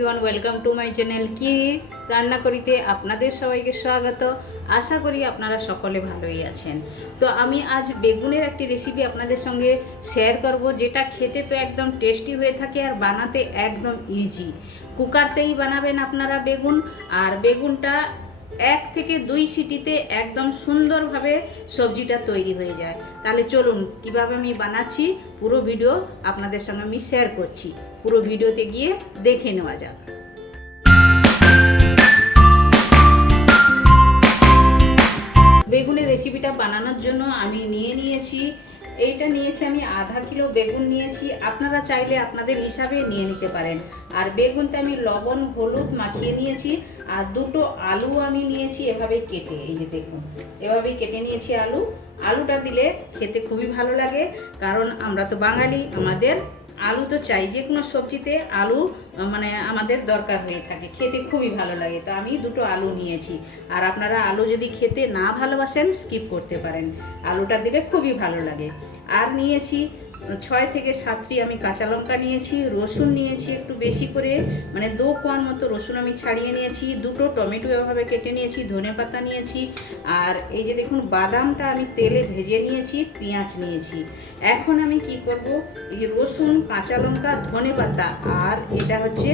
Everyone, welcome to my channel. কি রান্না করিতে আপনাদের সবাইকে স্বাগত। আশা করি আপনারা সকলে ভালোই আছেন। তো আমি আজ বেগুনের একটি রেসিপি আপনাদের সঙ্গে শেয়ার করব, যেটা খেতে তো একদম টেস্টি হয়ে থাকে আর বানাতে একদম ইজি। কুকারতেই বানাবেন আপনারা বেগুন, আর বেগুনটা 1 থেকে 2 সিটিতে একদম সুন্দরভাবে সবজিটা তৈরি হয়ে যায়। তাহলে চলুন কিভাবে আমি বানাচ্ছি পুরো ভিডিও আপনাদের সঙ্গে আমি শেয়ার করছি। পুরো ভিডিওতে গিয়ে দেখে নেওয়া যাক। বেগুনের রেসিপিটা বানানোর জন্য আমি নিয়েছি আমি আধা কিলো বেগুন নিয়েছি। আপনারা চাইলে আপনাদের হিসাবে নিয়ে নিতে পারেন। আর বেগুনতে আমি লবণ হলুদ মাখিয়ে নিয়েছি। আর 2টো আলু আমি নিয়েছি এভাবে কেটে, এই যে দেখুন এভাবেই কেটে নিয়েছি আলুটা দিলে খেতে খুবই ভালো লাগে, কারণ আমরা তো বাঙালি, আমাদের আলু তো চাই, যে কোনো সবজিতে আলু মানে আমাদের দরকার হয়ে থাকে, খেতে খুবই ভালো লাগে। তো আমি 2টো আলু নিয়েছি। আর আপনারা আলু যদি খেতে না ভালোবাসেন স্কিপ করতে পারেন, আলুটা দিলে খুবই ভালো লাগে। আর নিয়েছি 6 থেকে 7টি আমি কাঁচা লঙ্কা নিয়েছি, রসুন নিয়েছি একটু বেশি করে, মানে 2 কোয়ার মতো রসুন আমি ছাড়িয়ে নিয়েছি, 2টো টমেটো এভাবে কেটে নিয়েছি, ধনেপাতা নিয়েছি। আর এই যে দেখুন বাদামটা আমি তেলে ভেজে নিয়েছি, পেঁয়াজ নিয়েছি। এখন আমি কি করব, এই যে রসুন, কাঁচা লঙ্কা, ধনেপাতা আর এটা হচ্ছে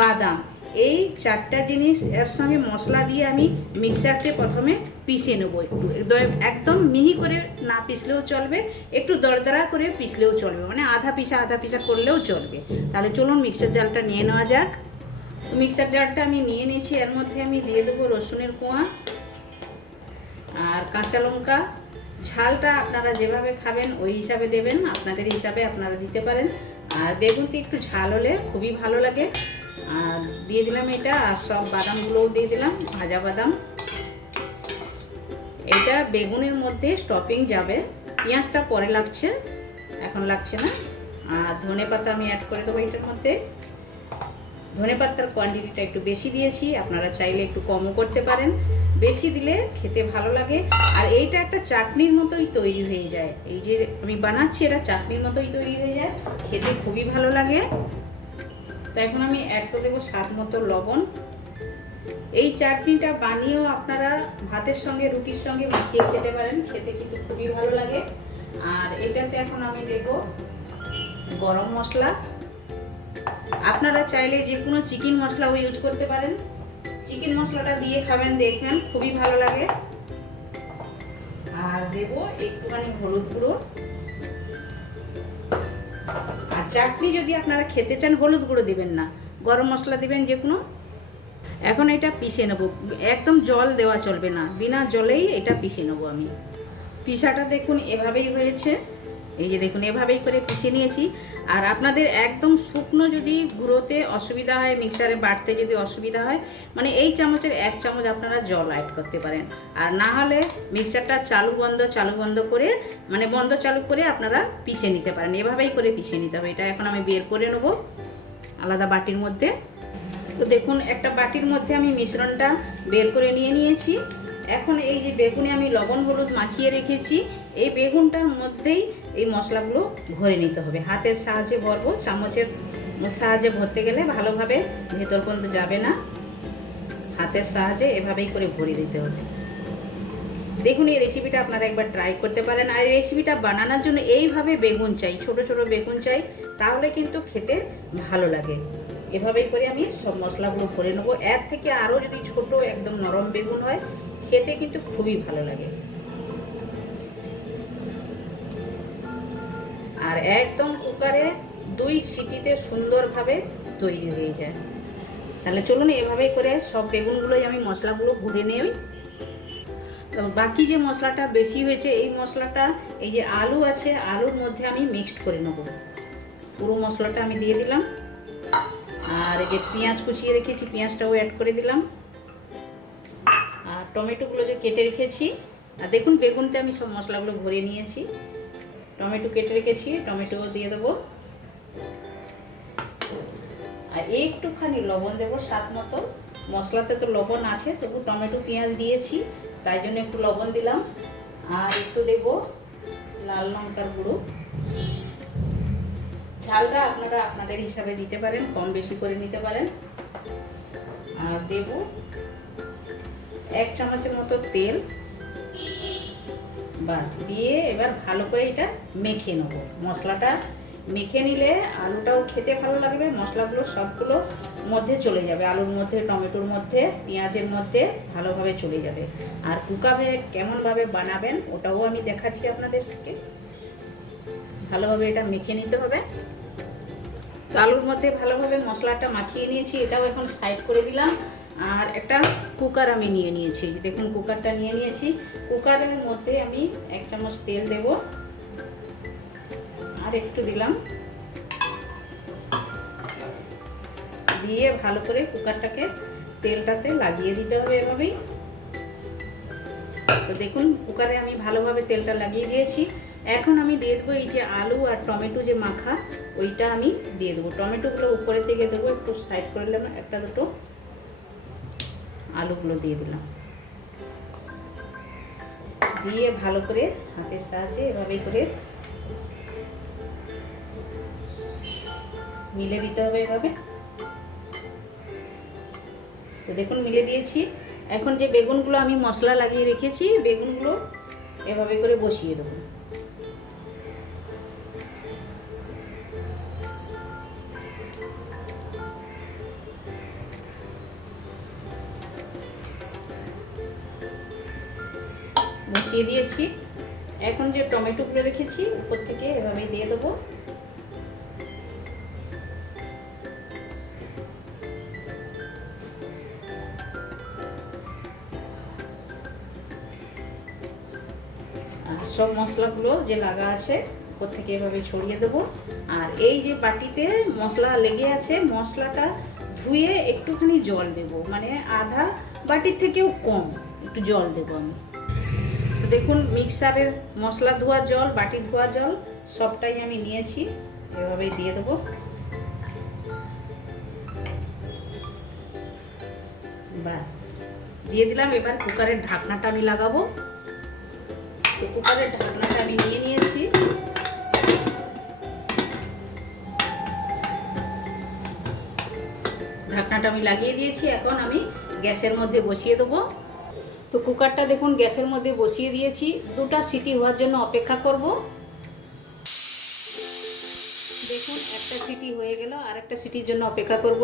বাদাম, এই 4টা জিনিস এর সঙ্গে মশলা দিয়ে আমি মিক্সারতে প্রথমে পিষে নেবো। একদম মিহি করে না পিষলেও চলবে, একটু দরদরা করে পিষলেও চলবে, মানে আধা পিষা করলেও চলবে। তাহলে চলুন মিক্সার জালটা নিয়ে নেওয়া যাক। তো মিক্সার জালটা আমি নিয়ে নিয়েছি, এর মধ্যে আমি দিয়ে দেবো রসুনের কোয়া আর কাঁচা লঙ্কা। ঝালটা আপনারা যেভাবে খাবেন ওই হিসাবে দেবেন, আপনাদের হিসাবে আপনারা দিতে পারেন। আর বেগুনতে একটু ঝাল হলে খুবই ভালো লাগে। আর দিয়ে দিলাম এটা, আর সব বাদামগুলোও দিয়ে দিলাম, ভাজা বাদাম। এটা বেগুনের মধ্যে স্টফিং যাবে, পেঁয়াজটা পরে লাগছে, এখন লাগছে না। আর ধনেপাতা আমি অ্যাড করে দেবো এটার মধ্যে। ধনেপাতার কোয়ান্টিটিটা একটু বেশি দিয়েছি, আপনারা চাইলে একটু কমও করতে পারেন, বেশি দিলে খেতে ভালো লাগে। আর এইটা একটা চাটনির মতোই তৈরি হয়ে যায়, এই যে আমি বানাচ্ছি এটা চাটনির মতোই তৈরি হয়ে যায়, খেতে খুবই ভালো লাগে। তো এখন আমি অ্যাড করে দেবো স্বাদ মতো লবণ। এই চাটনিটা বানিয়েও আপনারা ভাতের সঙ্গে রুটির সঙ্গে মাখিয়ে খেতে পারেন, খেতে কিন্তু খুবই ভালো লাগে। আর এটাতে এখন আমি দেব গরম মশলা। আপনারা চাইলে যে কোনো চিকেন মশলাও ইউজ করতে পারেন, চিকেন মশলাটা দিয়ে খাবেন, দেখবেন খুবই ভালো লাগে। আর দেব একটুখানি হলুদ গুঁড়ো। আর চাটনি যদি আপনারা খেতে চান হলুদ গুঁড়ো দিবেন না, গরম মশলা দিবেন যে কোনো। এখন এটা পিষে নেব, একদম জল দেওয়া চলবে না, বিনা জলেই এটা পিষে নেব আমি। পিষাটা দেখুন এভাবেই হয়েছে, এই যে দেখুন এভাবেই করে পিষে নিয়েছি। আর আপনাদের একদম শুকনো যদি গুঁড়োতে অসুবিধা হয়, মিক্সারে বাটতে যদি অসুবিধা হয়, মানে এই চামচের 1 চামচ আপনারা জল অ্যাড করতে পারেন। আর না হলে মিক্সারটা চালু বন্ধ করে, মানে বন্ধ চালু করে আপনারা পিষে নিতে পারেন, এভাবেই করে পিষে নিতে হবে। এটা এখন আমি বের করে নেব আলাদা বাটির মধ্যে। তো দেখুন একটা বাটির মধ্যে আমি মিশ্রণটা বের করে নিয়েছি। এখন এই যে বেগুনে আমি লবণ হলুদ মাখিয়ে রেখেছি, এই বেগুনটার মধ্যেই এই মশলাগুলো ভরে নিতে হবে। হাতের সাহায্যে ভরবো, চামচের সাহায্যে ভরতে গেলে ভালোভাবে ভেতর পর্যন্ত যাবে না, হাতের সাহায্যে এভাবেই করে ভরে দিতে হবে। দেখুন এই রেসিপিটা আপনারা একবার ট্রাই করতে পারেন। আর এই রেসিপিটা বানানোর জন্য এইভাবে বেগুন চাই, ছোট ছোট বেগুন চাই, তাহলে কিন্তু খেতে ভালো লাগে। এভাবেই করে আমি সব মশলাগুলো ভরে নেবো। এর থেকে আরও যদি ছোট একদম নরম বেগুন হয়, খেতে কিন্তু খুবই ভালো লাগে। আর একদম কুকারে 2 সিটিতে সুন্দরভাবে তৈরি হয়ে যায়। তাহলে চলুন এভাবেই করে সব বেগুনগুলোই আমি মশলাগুলো ভরে নেই। তো বাকি যে মশলাটা বেশি হয়েছে, এই মশলাটা এই যে আলু আছে, আলুর মধ্যে আমি মিক্সড করে নেব। পুরো মশলাটা আমি দিয়ে দিলাম। আর এই যে পেঁয়াজ কুচিয়ে রেখেছি, পেঁয়াজটাও অ্যাড করে দিলাম। আর টমেটোগুলো যে কেটে রেখেছি, আর দেখুন বেগুনতে আমি সব মশলাগুলো ভরে নিয়েছি। টমেটো কেটে রেখেছি, টমেটো দিয়ে দেবো। আর একটুখানি লবণ দেবো স্বাদ মতো, মশলাতে তো লবণ আছে, তবু টমেটো পেঁয়াজ দিয়েছি তাই জন্য একটু লবণ দিলাম। আর একটু দেবো লাল লঙ্কার গুঁড়ো। ঝালটা আপনারা আপনাদের হিসাবে দিতে পারেন, কম বেশি করে নিতে পারেন। আর দেব 1 চামচের মতো তেল। বাস দিয়ে এবার ভালো করে এটা মেখে নেব। মশলাটা মেখে নিলে আলুটাও খেতে ভালো লাগবে, মশলাগুলো সবগুলো মধ্যে চলে যাবে, আলুর মধ্যে, টমেটোর মধ্যে, পেঁয়াজের মধ্যে ভালোভাবে চলে যাবে। আর কুকাবে কেমনভাবে বানাবেন ওটাও আমি দেখাচ্ছি আপনাদেরকে। ভালোভাবে এটা মেখে নিতে হবে। তো আলুর মধ্যে ভালোভাবে মশলাটা মাখিয়ে নিয়েছি, এটাও এখন সাইড করে দিলাম। আর একটা কুকার আমি নিয়ে নিয়েছি, দেখুন কুকারটা নিয়ে নিয়েছি। কুকারের মধ্যে আমি 1 চামচ তেল দেব, আর একটু দিলাম, দিয়ে ভালো করে কুকারটাকে তেলটাতে লাগিয়ে দিতে হবে এভাবেই। তো দেখুন কুকারে আমি ভালোভাবে তেলটা লাগিয়ে দিয়েছি। এখন আমি দিয়ে দেবো এই যে আলু আর টমেটো যে মাখা, ওইটা আমি দিয়ে দেবো। টমেটোগুলো উপরের দিকে দেবো, একটু সাইড করে নিলাম, একটা দুটো আলুগুলো দিয়ে দিলাম, দিয়ে ভালো করে হাতের সাহায্যে এভাবে করে মিলে দিতে হবে এভাবে। তো দেখুন মিলে দিয়েছি। এখন যে বেগুনগুলো আমি মশলা লাগিয়ে রেখেছি, বেগুনগুলো এভাবে করে বসিয়ে দেবো। বসিয়ে দিয়েছি। এখন যে টমেটোগুলো রেখেছি উপর থেকে এভাবে দিয়ে দেবো। আর সব মশলাগুলো যে লাগা আছে উপর থেকে এভাবে ছড়িয়ে দেবো। আর এই যে বাটিতে মশলা লেগে আছে, মশলাটা ধুয়ে একটুখানি জল দেব, মানে আধা বাটির থেকেও কম একটু জল দেবো আমি। তো দেখুন মিক্সারের মশলা ধোয়া জল, বাটি ধোয়া জল সবটাই আমি নিয়েছি, এভাবেই দিয়ে দেবো। বাস দিয়ে দিলাম। এবার কুকারের ঢাকনাটা আমি লাগাবো। তো কুকারের ঢাকনাটা আমি নিয়ে নিয়েছি। ঢাকনাটা আমি লাগিয়ে দিয়েছি। এখন আমি গ্যাসের মধ্যে বসিয়ে দেবো। তো কুকারটা দেখুন গ্যাসের মধ্যে বসিয়ে দিয়েছি, 2টা সিটি হওয়ার জন্য অপেক্ষা করব। দেখুন একটা সিটি হয়ে গেল, আর একটা সিটির জন্য অপেক্ষা করব।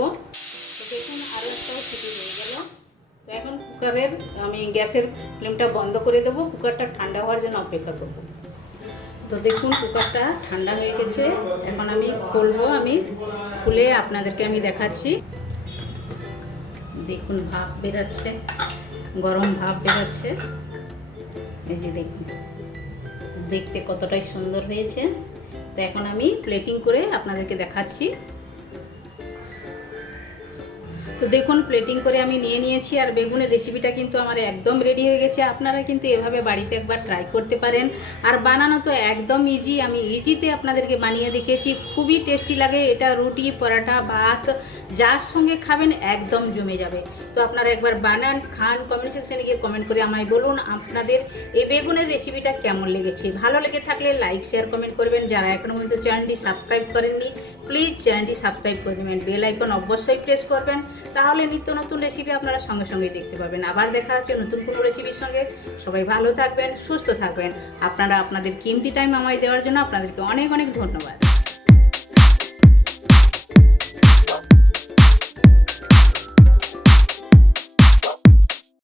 তো দেখুন আরও একটাও সিটি হয়ে গেল। তো এখন কুকারের আমি গ্যাসের ফ্লেমটা বন্ধ করে দেবো, কুকারটা ঠান্ডা হওয়ার জন্য অপেক্ষা করব। তো দেখুন কুকারটা ঠান্ডা হয়ে গেছে, এখন আমি খুলবো। আমি খুলে আপনাদেরকে আমি দেখাচ্ছি। দেখুন ভাপ বেরাচ্ছে, গরম ভাপ বেরোচ্ছে। এই যে দেখুন দেখতে কতটাই সুন্দর হয়েছে। তো এখন আমি প্লেটিং করে আপনাদেরকে দেখাচ্ছি। তো দেখুন প্লেটিং করে আমি নিয়ে নিয়েছি। আর বেগুনের রেসিপিটা কিন্তু আমার একদম রেডি হয়ে গেছে। আপনারা কিন্তু এভাবে বাড়িতে একবার ট্রাই করতে পারেন। আর বানানো তো একদম ইজি, আমি ইজিতে আপনাদেরকে বানিয়ে দেখিয়েছি। খুবই টেস্টি লাগে এটা, রুটি, পরাঠা, ভাত যার সঙ্গে খাবেন একদম জমে যাবে। তো আপনারা একবার বানান, খান, কমেন্ট সেকশনে গিয়ে কমেন্ট করে আমায় বলুন আপনাদের এই বেগুনের রেসিপিটা কেমন লেগেছে। ভালো লেগে থাকলে লাইক, শেয়ার, কমেন্ট করবেন। যারা এখনও পর্যন্ত চ্যানেলটি সাবস্ক্রাইব করেননি প্লিজ চ্যানেলটি সাবস্ক্রাইব করে দেবেন, বেল আইকন অবশ্যই প্রেস করবেন, তাহলে নিত্য নতুন রেসিপি আপনারা সঙ্গে সঙ্গে দেখতে পাবেন। আবার দেখা হচ্ছে নতুন কোনো রেসিপির সঙ্গে। সবাই ভালো থাকবেন, সুস্থ থাকবেন। আপনারা আপনাদের কিমতি টাইম আমায় দেওয়ার জন্য আপনাদেরকে অনেক অনেক ধন্যবাদ।